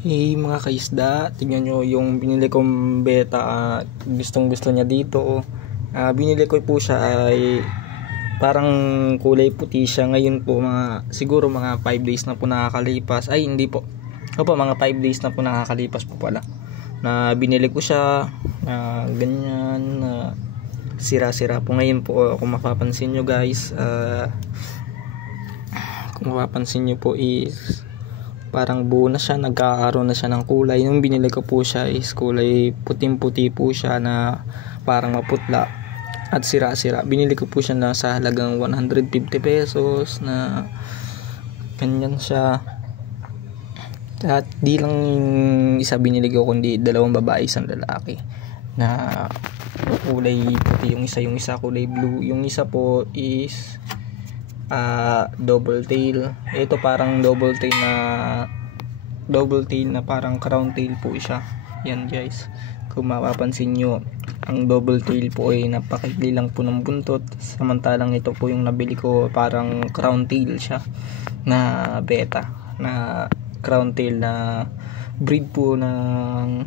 Hey mga kaisda, tingnan nyo yung binili kong beta. Gustong gusto niya dito. Binili ko po siya ay parang kulay puti siya. Ngayon po siguro mga 5 days na po nakakalipas. Ay hindi po. Opo, mga 5 days na po nakakalipas po pala. Na binili ko siya ganyan sira-sira po. Ngayon po kung mapapansin nyo guys, kung mapapansin nyo po is parang buo na siya, nagkakaroon na siya ng kulay. Nung binili ko po siya is kulay puting-puti po siya na parang maputla at sira-sira. Binili ko po siya na sa halagang 150 pesos na ganyan siya. At di lang isa binili ko kundi dalawang babae, isang lalaki na kulay puti. Yung isa kulay blue, yung isa po is double tail. Ito parang double tail na parang crown tail po siya. Yan guys, kung mapapansin nyo, ang double tail po ay napakaikli lang po ng buntot, samantalang ito po yung nabili ko parang crown tail siya na beta, na crown tail na breed po ng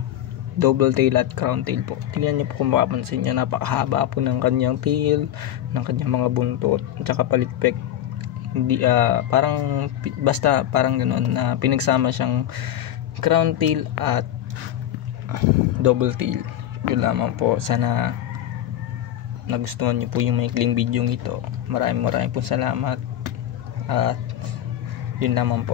double tail at crown tail po. Tingnan niyo po kung mapapansin nyo, napakahaba po ng kanyang tail, ng kanyang mga buntot at saka palitpik. Hindi parang basta parang ganoon na pinagsama siyang crown tail at double tail. Yun lamang po. Sana nagustuhan niyo po yung maikling video ito. Maraming po salamat at yun lamang po.